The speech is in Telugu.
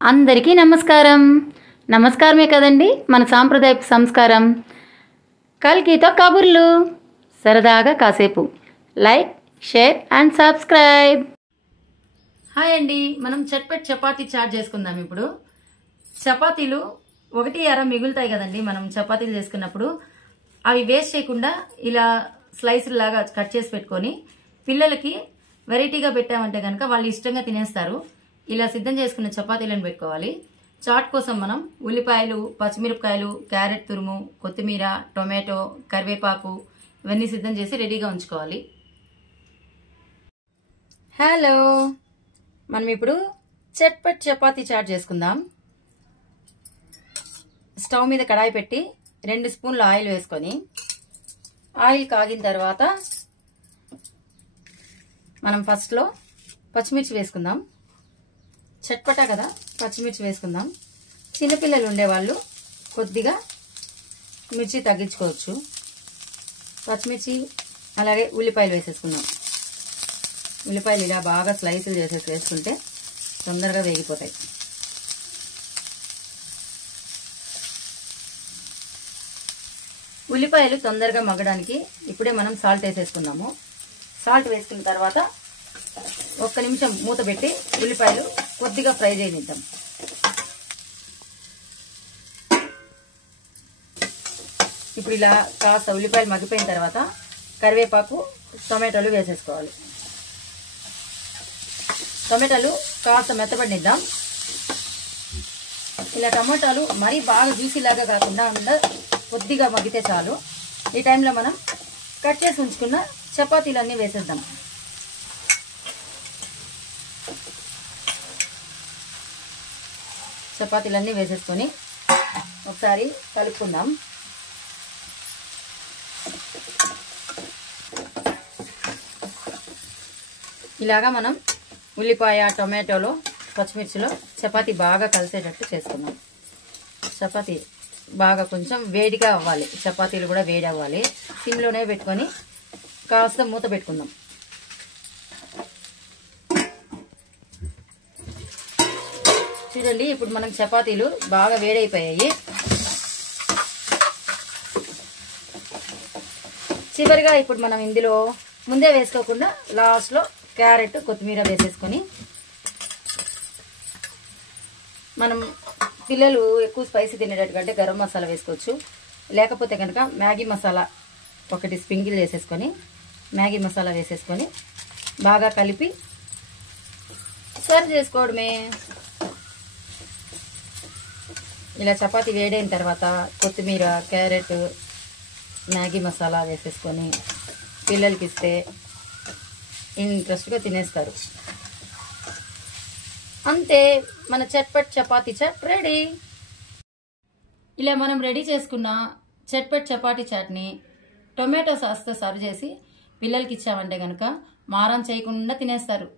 అందరికీ నమస్కారం. నమస్కారమే కదండి మన సాంప్రదాయపు సంస్కారం. కల్కితో కబుర్లు, సరదాగా కాసేపు. Like, share and subscribe. Hi అండి, మనం చట్పట్ చపాతీ చాట్ చేసుకుందాం. ఇప్పుడు చపాతీలు 1/2 మిగులుతాయి కదండి మనం చపాతీలు చేసుకున్నప్పుడు. అవి వేస్ట్ చేయకుండా ఇలా స్లైస్ లాగా కట్ చేసి పెట్టుకొని పిల్లలకి వెరైటీగా పెట్టామంటే కనుక వాళ్ళు ఇష్టంగా తినేస్తారు. ఇలా సిద్ధం చేసుకున్న చపాతీలను పెట్టుకోవాలి. చాట్ కోసం మనం ఉల్లిపాయలు, పచ్చిమిరపకాయలు, క్యారెట్ తురుము, కొత్తిమీర, టొమాటో, కరివేపాకు ఇవన్నీ సిద్ధం చేసి రెడీగా ఉంచుకోవాలి. హలో, మనం ఇప్పుడు చట్పట్ చపాతీ చాట్ చేసుకుందాం. స్టవ్ మీద కడాయి పెట్టి 2 స్పూన్ల ఆయిల్ వేసుకొని, ఆయిల్ కాగిన తర్వాత మనం ఫస్ట్లో పచ్చిమిర్చి వేసుకుందాం. చట్పటా కదా, పచ్చిమిర్చి వేసుకుందాం. చిన్నపిల్లలు ఉండేవాళ్ళు కొద్దిగా మిర్చి తగ్గించుకోవచ్చు. పచ్చిమిర్చి అలాగే ఉల్లిపాయలు వేసేసుకుందాం. ఉల్లిపాయలు ఇలా బాగా స్లైసులు చేసేసి వేసుకుంటే తొందరగా వేగిపోతాయి. ఉల్లిపాయలు తొందరగా మగ్గడానికి ఇప్పుడే మనం సాల్ట్ వేసేసుకుందాము. సాల్ట్ వేసుకున్న తర్వాత 1 నిమిషం మూత పెట్టి ఉల్లిపాయలు కొద్దిగా ఫ్రై చేయనిద్దాం. ఇప్పుడు ఇలా కాస్త ఉల్లిపాయలు మగ్గిపోయిన తర్వాత కరివేపాకు, టొమాటోలు వేసేసుకోవాలి. టొమాటోలు కాస్త మెత్తబడినిద్దాం. ఇలా టమాటాలు మరీ బాగా జ్యూసీలాగా కాకుండా కొద్దిగా మగ్గితే చాలు. ఈ టైంలో మనం కట్ చేసి ఉంచుకున్న చపాతీలన్నీ వేసేద్దాం. చపాతీలన్నీ వేసేసుకొని ఒకసారి కలుపుకుందాం. ఇలాగా మనం ఉల్లిపాయ, టొమాటోలో, పచ్చిమిర్చిలో చపాతీ బాగా కలిసేటట్టు చేసుకుందాం. చపాతీ బాగా కొంచెం వేడిగా అవ్వాలి. చపాతీలు కూడా వేడి అవ్వాలి. సిమ్లోనే పెట్టుకొని కాస్త మూత పెట్టుకుందాం. చూడండి, ఇప్పుడు మనం చపాతీలు బాగా వేడైపోయాయి. చివరిగా ఇప్పుడు మనం ఇందులో ముందే వేసుకోకుండా లాస్ట్లో క్యారెట్, కొత్తిమీర వేసేసుకొని, మనం పిల్లలు ఎక్కువ స్పైసీ తినేటట్టుకంటే గరం మసాలా వేసుకోవచ్చు. లేకపోతే కనుక మ్యాగీ మసాలా 1 స్ప్రింగిల్ వేసేసుకొని, మ్యాగీ మసాలా వేసేసుకొని బాగా కలిపి సర్వ్ చేసుకోవడమే. ఇలా చపాతీ వేడైన తర్వాత కొత్తిమీర, క్యారెట్, మ్యాగీ మసాలా వేసేసుకొని పిల్లలకి ఇస్తే ఇంట్రెస్ట్గా తినేస్తారు. అంతే, మన చట్పట్ చపాతీ చాట్ రెడీ. ఇలా మనం రెడీ చేసుకున్న చట్పట్ చపాతీ చాట్ని టొమాటో సాస్తో సర్వ్ చేసి పిల్లలకి ఇచ్చామంటే కనుక మారం చేయకుండా తినేస్తారు.